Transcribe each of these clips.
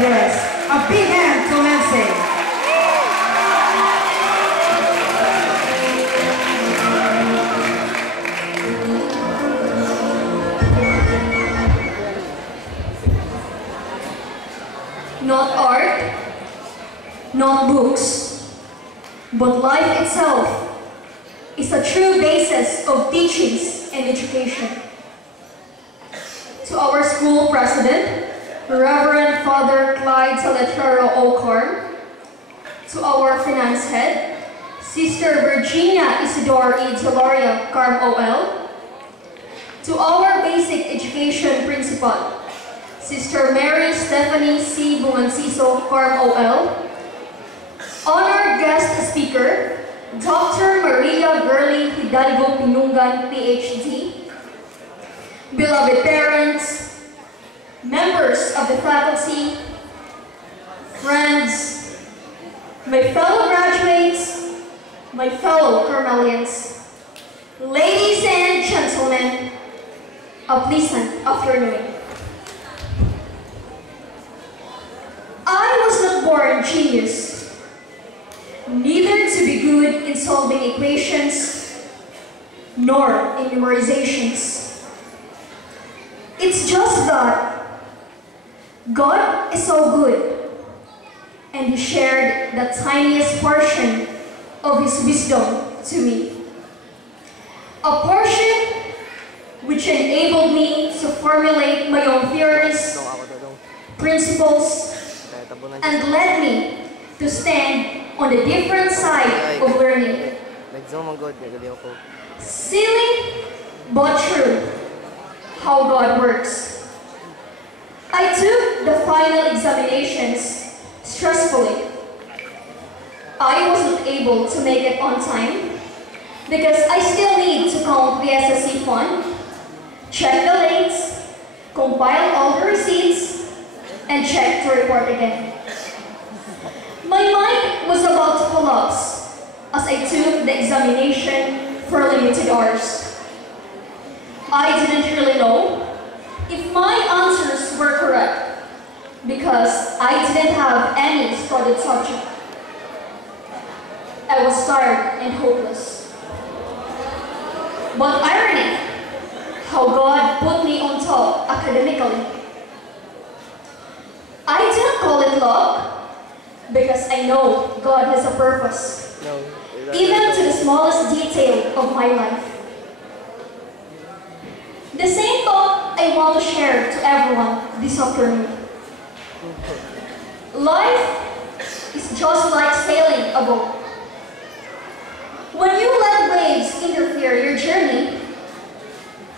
address. A big hand to Lindsey. Not art, not books, but life itself is a true basis of teachings and education. To our school president, Reverend Father Clyde Saletero O'Carm, to our finance head, Sister Virginia Isidore E. Deloria Carm OL, to our basic education principal, Sister Mary Stephanie C. Bumanciso Carm OL, honored guest speaker, Dr. Maria Gurley Hidalgo Pinungan, PhD, beloved parents, members of the faculty, friends, my fellow graduates, my fellow Carmelians, ladies and gentlemen, a pleasant afternoon. I was not born genius, neither to be good in solving equations, nor in memorizations. It's just that God is so good, and He shared the tiniest portion of His wisdom to me. A portion which enabled me to formulate my own theories, principles, and led me to stand on the different side of learning. Silly but true, how God works. I took the final examinations stressfully. I wasn't able to make it on time because I still need to count the SSC fund, check the dates, compile all the receipts, and check the report again. My mind was about to collapse as I took the examination for limited hours. I didn't really know if my answers were correct because I didn't have any studied subject. I was tired and hopeless. But irony, how God put me on top academically. I didn't call it luck, because I know God has a purpose, even to the smallest detail of my life. The same thought I want to share to everyone this afternoon. Life is just like sailing a boat. When you let waves interfere your journey,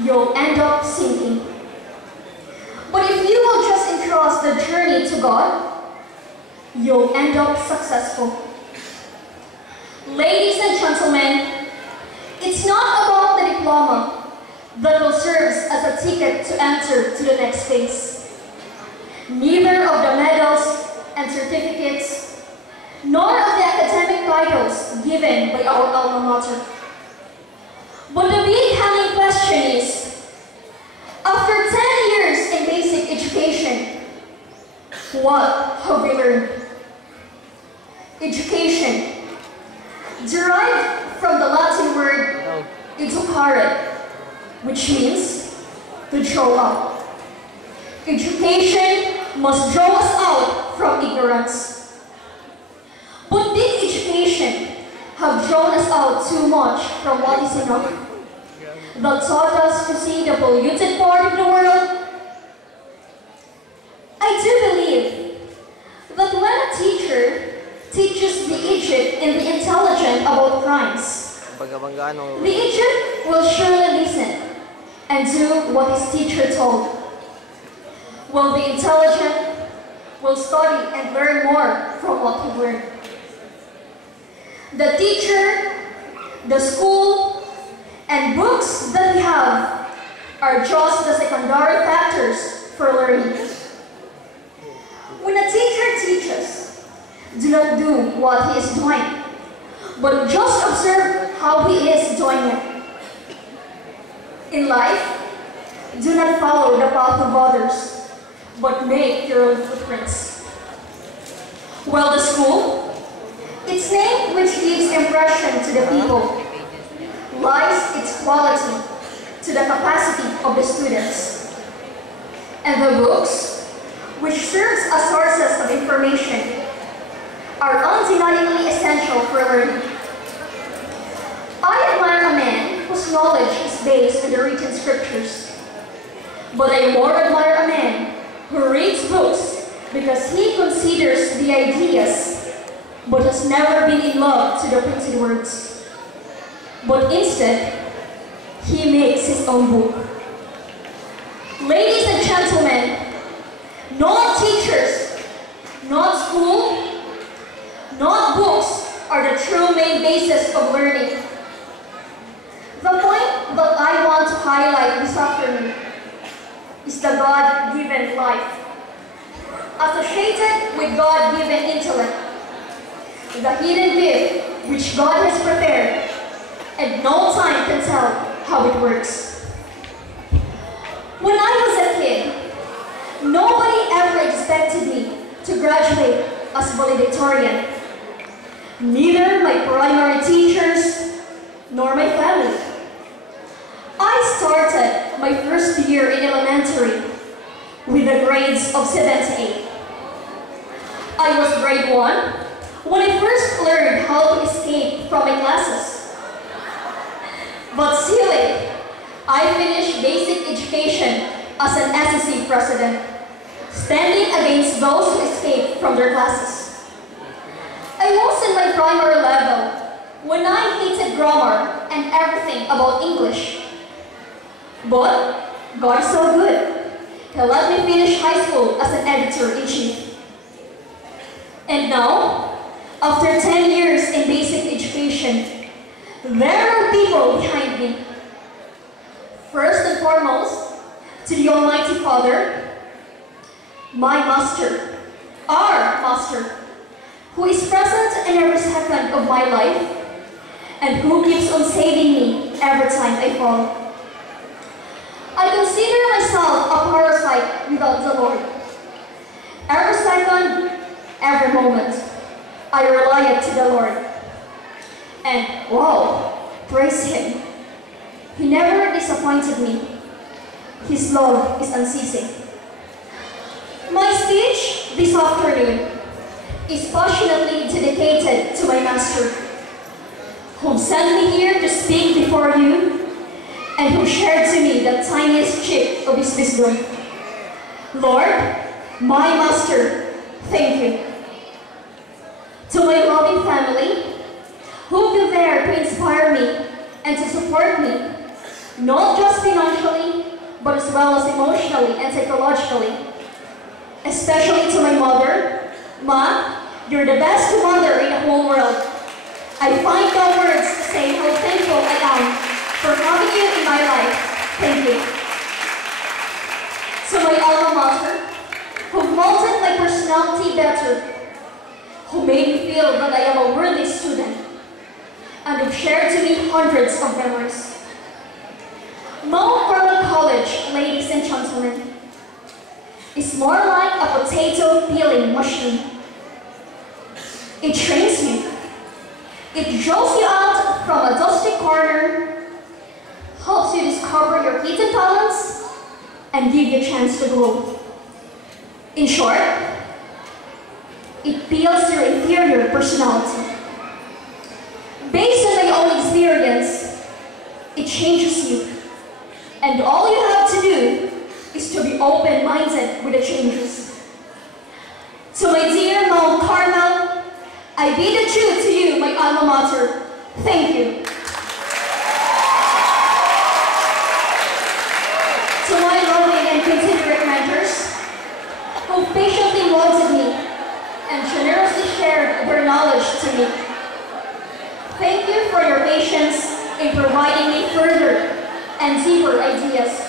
you'll end up sinking. But if you will just entrust the journey to God, you'll end up successful. Ladies and gentlemen, it's not about the diploma that will serve as a ticket to enter to the next phase. Neither of the medals and certificates, nor of the academic titles given by our alma mater. But the big hanging question is, after 10 years in basic education, what have we learned? Education, derived from the Latin word educare, which means to draw up. Education must draw us out from ignorance. But did education have drawn us out too much from what is enough, that taught us to see the polluted part of the world? I do believe that when a teacher teaches the aged and the intelligent about crimes, the aged will surely listen and do what his teacher told, while the intelligent will study and learn more from what he learned. The teacher, the school, and books that we have are just the secondary factors for learning. When a teacher teaches, do not do what he is doing, but just observe how he is doing it. In life, do not follow the path of others, but make your own footprints. Well, the school, its name which gives impression to the people, lies its quality to the capacity of the students. And the books, which serves as sources of information, are undeniably essential for learning. I admire a man whose knowledge is based on the written scriptures, but I more admire a man who reads books because he considers the ideas, but has never been in love to the printed words. But instead, he makes his own book. Ladies and gentlemen, not teachers, not school, not books are the true main basis of learning. The point that I want to highlight this afternoon is the God-given life, associated with God-given intellect, the hidden gift which God has prepared, and no time can tell how it works. When I was a kid, nobody ever expected me to graduate as valedictorian. Neither my primary teachers nor my family. I started my first year in elementary with the grades of 7 to 8. I was grade 1 when I first learned how to escape from my classes. But silly, I finished basic education as an SEC president, standing against those who escaped from their classes. I was in my primary level when I hated grammar and everything about English. But God is so good. He let me finish high school as an editor-in-chief. And now, after 10 years in basic education, there are people behind me. First and foremost, to the Almighty Father, my Master, our Master, who is present in every second of my life, and who keeps on saving me every time I fall. I consider myself a parasite without the Lord. Every second, every moment, I rely to the Lord. And wow, praise Him. He never disappointed me. His love is unceasing. My speech this afternoon is passionately dedicated to my Master, who sent me here to speak before you, and who shared to me the tiniest chip of His wisdom. Lord, my Master, thank you. To my loving family, who've been there to inspire me and to support me, not just financially, but as well as emotionally and psychologically. Especially to my mother. Ma, you're the best mother in the whole world. I find no words to say how thankful I am for having you in my life. Thank you. To my alma mater, who molded my personality better, who made me feel that I am a worthy student, and who shared to me hundreds of memories. Mount Carmel College, ladies and gentlemen, is more like a potato peeling machine. It trains you. It draws you out from a dusty corner, helps you discover your hidden talents, and give you a chance to grow. In short, it peels your inferior personality. Based on my own experience, it changes you. And all you have to do is to be open-minded with the changes. To my dear Mount Carmel, I bid adieu to you, my alma mater. Thank you. To my loving and considerate mentors, who patiently molded me and generously shared their knowledge to me. Thank you for your patience in providing me further and deeper ideas,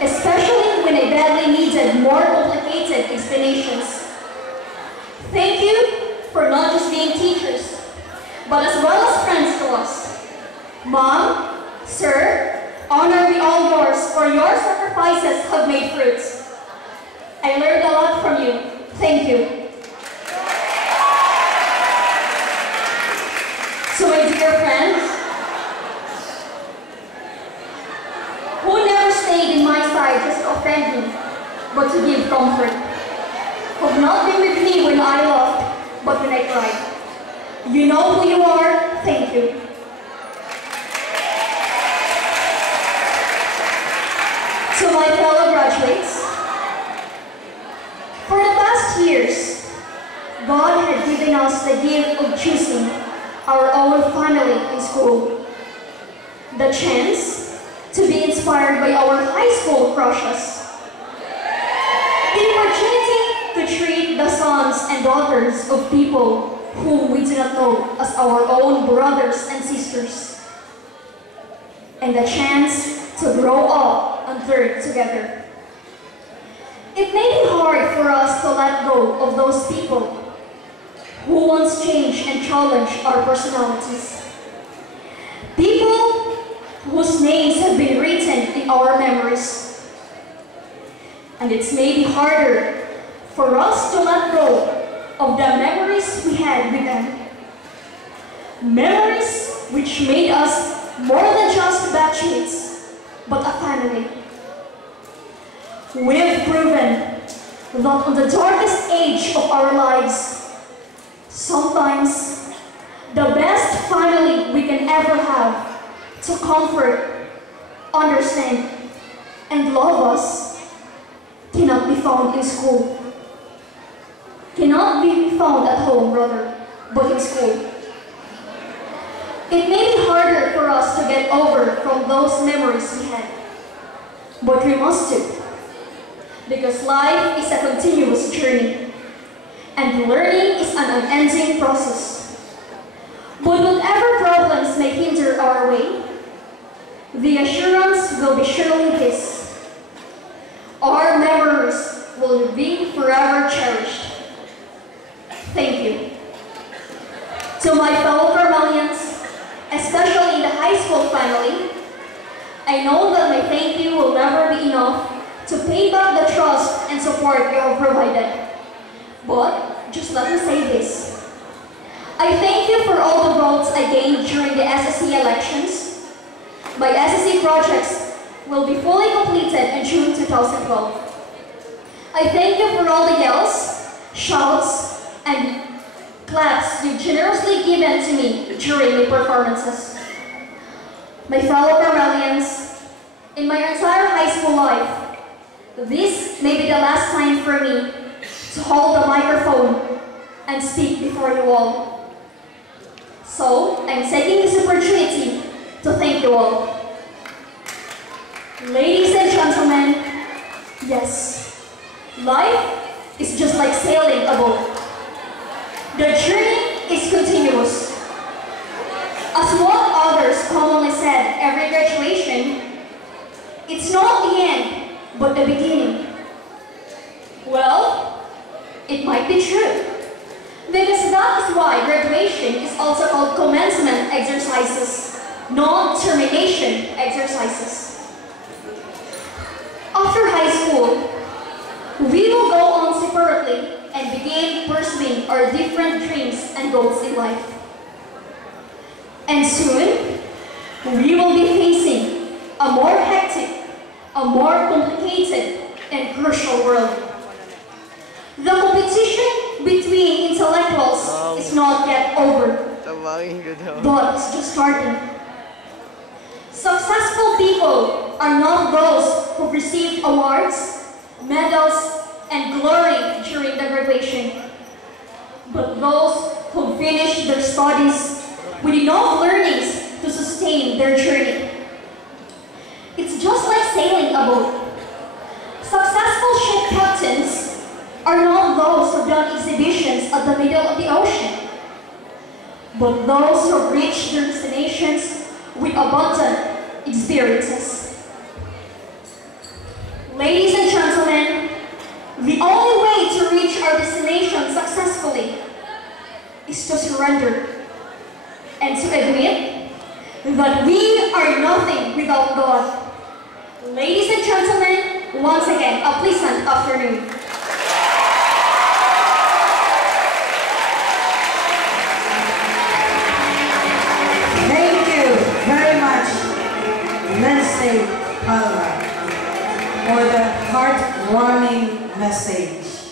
especially when I badly needed more complicated explanations. Thank you for not just being teachers, but as well as friends to us. Mom, sir, honor be all yours, for your sacrifices have made fruits. I learned a lot from you. Thank you. but to give comfort. Have not been with me when I laughed, but when I cried. You know who you are. Thank you. To my fellow graduates, for the past years, God had given us the gift of choosing our own family in school. The chance to be inspired by our high school crushes. The opportunity to treat the sons and daughters of people whom we do not know as our own brothers and sisters. And the chance to grow up and learn together. It may be hard for us to let go of those people who once changed and challenged our personalities. People whose names have been written in our memories. And it's maybe harder for us to let go of the memories we had with them. Memories which made us more than just batchmates, but a family. We've proven that on the darkest age of our lives, sometimes the best family we can ever have to comfort, understand, and love us cannot be found in school. Cannot be found at home, rather, but in school. It may be harder for us to get over from those memories we had, but we must do, because life is a continuous journey, and learning is an unending process. But whatever problems may hinder our way, the assurance will be surely this: our memories will be forever cherished. Thank you. To my fellow Carmelians, especially in the high school family, I know that my thank you will never be enough to pay back the trust and support you have provided. But just let me say this. I thank you for all the votes I gained during the SSC elections. My SSC projects will be fully completed in June 2012. I thank you for all the yells, shouts, and claps you've generously given to me during my performances. My fellow Carmelians, in my entire high school life, this may be the last time for me to hold the microphone and speak before you all. So, I'm taking this opportunity to thank you all. Ladies and gentlemen, yes, life is just like sailing a boat. The journey is continuous. As what others commonly said every graduation, it's not the end, but the beginning. Well, it might be true, because that is why graduation is also called commencement exercises, non-termination exercises. After high school, we will go on separately and begin pursuing our different dreams and goals in life. And soon, we will be facing a more hectic, a more complicated, and crucial world. The competition between intellectuals is not yet over, but it's just starting. Successful people are not those who received awards, medals, and glory during the graduation, but those who finished their studies with enough learnings to sustain their journey. It's just like sailing a boat. Successful ship captains are not those who've done exhibitions at the middle of the ocean, but those who reach their destinations with abundant experiences. Ladies and gentlemen, the only way to reach our destination successfully is to surrender and to admit that we are nothing without God. Ladies and gentlemen, once again, a pleasant afternoon. Thank you very much, Lindsey. for that heartwarming message.